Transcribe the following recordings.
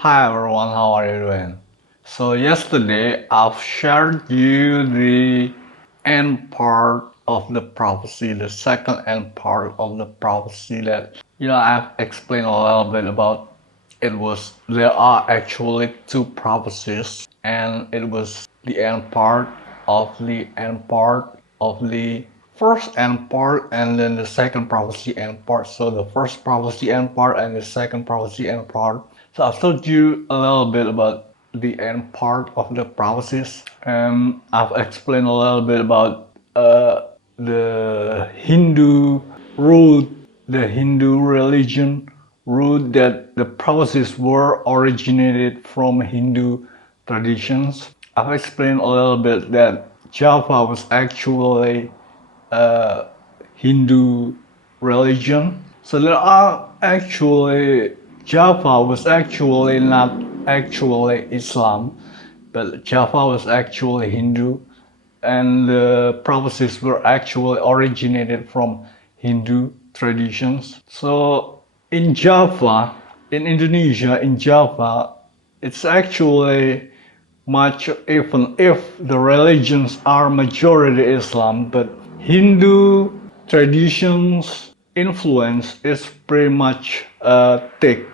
Hi everyone, how are you doing? So yesterday I've shared you the end part of the prophecy, the second end part of the prophecy that I've explained a little bit about. There are actually two prophecies, and it was the end part of the end part of the first end part, and then the second prophecy end part. So the first prophecy end part and the second prophecy end part. So I've told you a little bit about the end part of the prophecies, and I've explained a little bit about the Hindu root, the Hindu religion root, that the prophecies were originated from Hindu traditions. I've explained a little bit that Java was actually a Hindu religion. So there are actually, Java was actually not actually Islam, but Java was actually Hindu, and the prophecies were actually originated from Hindu traditions. So in Java, in Indonesia, in Java, it's actually much, even if the religions are majority Islam, but Hindu traditions influence is pretty much thick.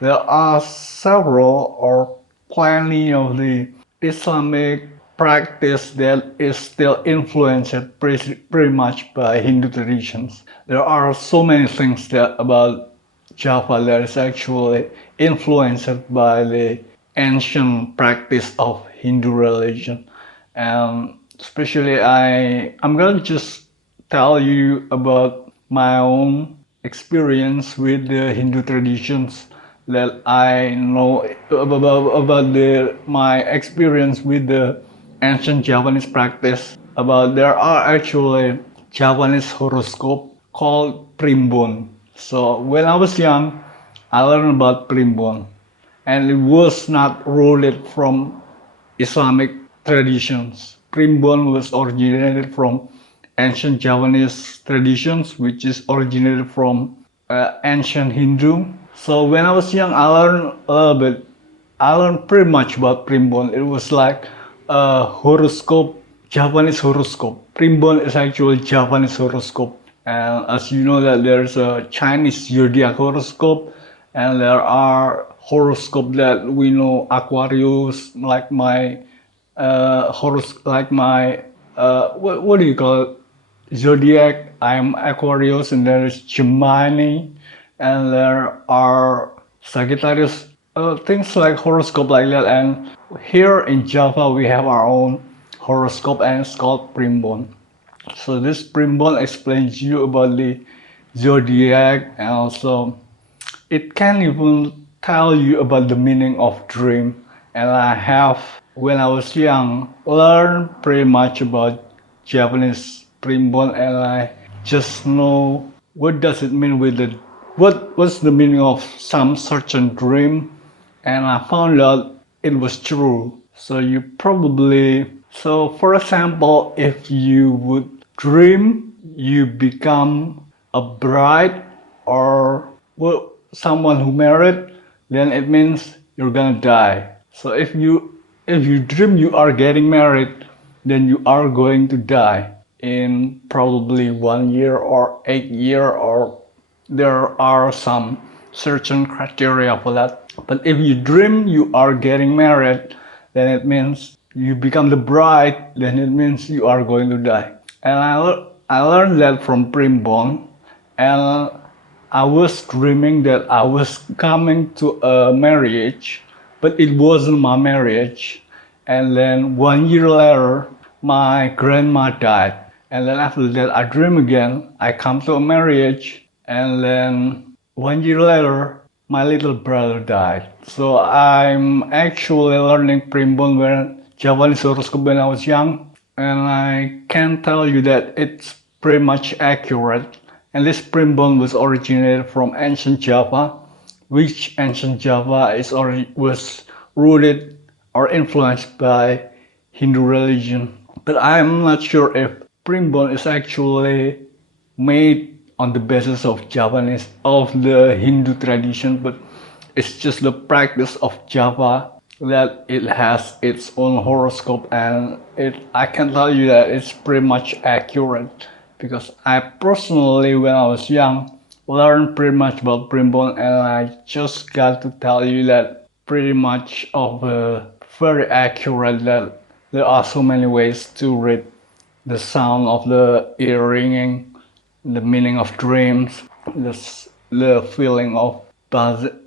There are several or plenty of the Islamic practice that is still influenced pretty much by Hindu traditions. There are so many things that about Java that is actually influenced by the ancient practice of Hindu religion. And especially I'm gonna just tell you about my own experience with the Hindu traditions, that I know about my experience with the ancient Javanese practice. About there are actually Javanese horoscope called primbon. So when I was young, I learned about primbon, and it was not rooted from Islamic traditions. Primbon was originated from ancient Javanese traditions, which is originated from ancient Hindu. So when I was young, I learned a little bit. I learned pretty much about Primbon. It was like a horoscope, Japanese horoscope. Primbon is actually Japanese horoscope. And as you know that there's a Chinese zodiac horoscope, and there are horoscope that we know Aquarius, like my like my what do you call it? Zodiac. I'm Aquarius, and there is Gemini, and there are Sagittarius. Things like horoscope like that. And here in Java, we have our own horoscope, and it's called Primbon. So this Primbon explains you about the zodiac, and also it can even tell you about the meaning of dream. And I have, when I was young, learned pretty much about Japanese primbon, and I just know what does it mean with the what's the meaning of some certain dream, and I found out it was true. So you probably, so for example, if you would dream you become a bride, or well, someone who married, then it means you're gonna die. So if you dream you are getting married, then you are going to die in probably 1 year or 8 year, or there are some certain criteria for that. But if you dream you are getting married, then it means you become the bride, then it means you are going to die. And I learned that from Primbon, and I was dreaming that I was coming to a marriage, but it wasn't my marriage. And then 1 year later, my grandma died. And then after that, I dream again. I come to a marriage, and then 1 year later, my little brother died. So I'm actually learning Primbon when Javanese horoscope when I was young, and I can tell you that it's pretty much accurate. And this Primbon was originated from ancient Java, which ancient Java was rooted or influenced by Hindu religion. But I'm not sure if Primbon is actually made on the basis of Javanese of the Hindu tradition, but It's just the practice of Java that it has its own horoscope, and I can tell you that it's pretty much accurate because I personally, when I was young, learned pretty much about Primbon, and I just got to tell you that pretty much of very accurate that there are so many ways to read the sound of the ear ringing, the meaning of dreams, the feeling of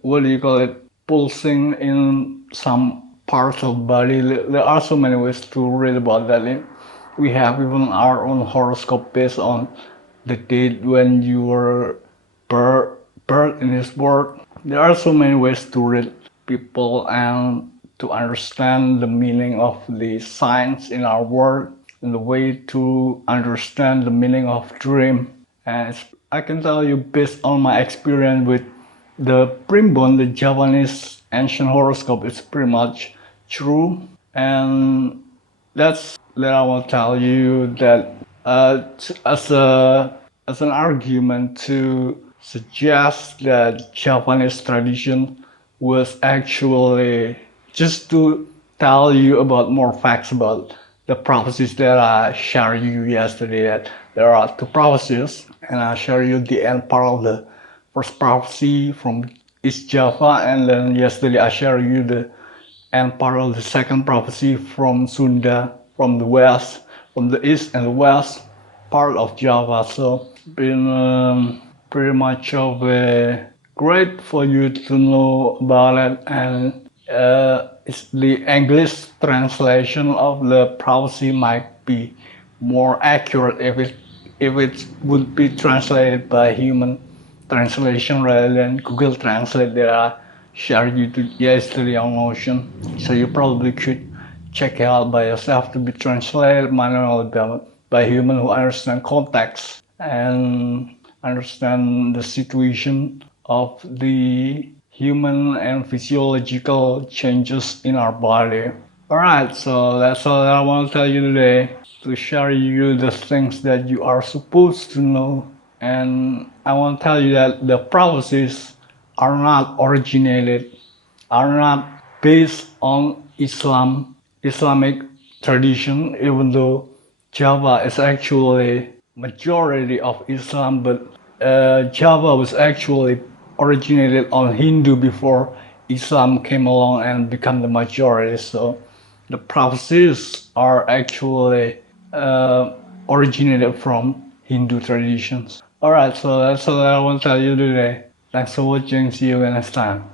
what do you call it, pulsing in some parts of body. There are so many ways to read about that. We have even our own horoscope based on the date when you were birth, birth in this world. There are so many ways to read people and to understand the meaning of the signs in our world and the way to understand the meaning of dream. And I can tell you based on my experience with the Primbon, the Japanese ancient horoscope, is pretty much true. And that I will tell you that as an argument to suggest that Japanese tradition was actually just to tell you about more facts about the prophecies that I shared you yesterday. That there are two prophecies, and I share you the end part of the first prophecy from East Java, and then yesterday I share you the and part of the second prophecy from Sunda, from the west, from the east and the west part of Java. So been pretty much of a great for you to know about it, and it's the English translation of the prophecy might be more accurate if it would be translated by human translation rather than Google Translate that I shared you to yesterday on Notion. So you probably could check it out by yourself to be translated manually by human who understand context and understand the situation of the human and physiological changes in our body. Alright, so that's all that I want to tell you today, to share you the things that you are supposed to know. And I want to tell you that the prophecies are not originated, are not based on Islamic tradition, even though Java is actually majority of Islam, but Java was actually originated on Hindu before Islam came along and become the majority. So the prophecies are actually originated from Hindu traditions. Alright, so that's all I want to tell you today. Thanks for watching. See you next time.